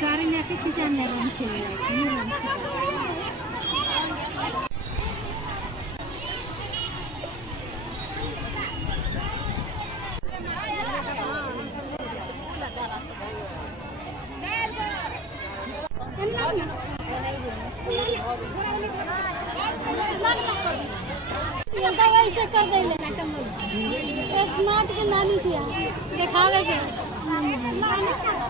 सारे लेके किचन में रन थे वैसे कर दे स्मार्ट के नानी थी दिखावे के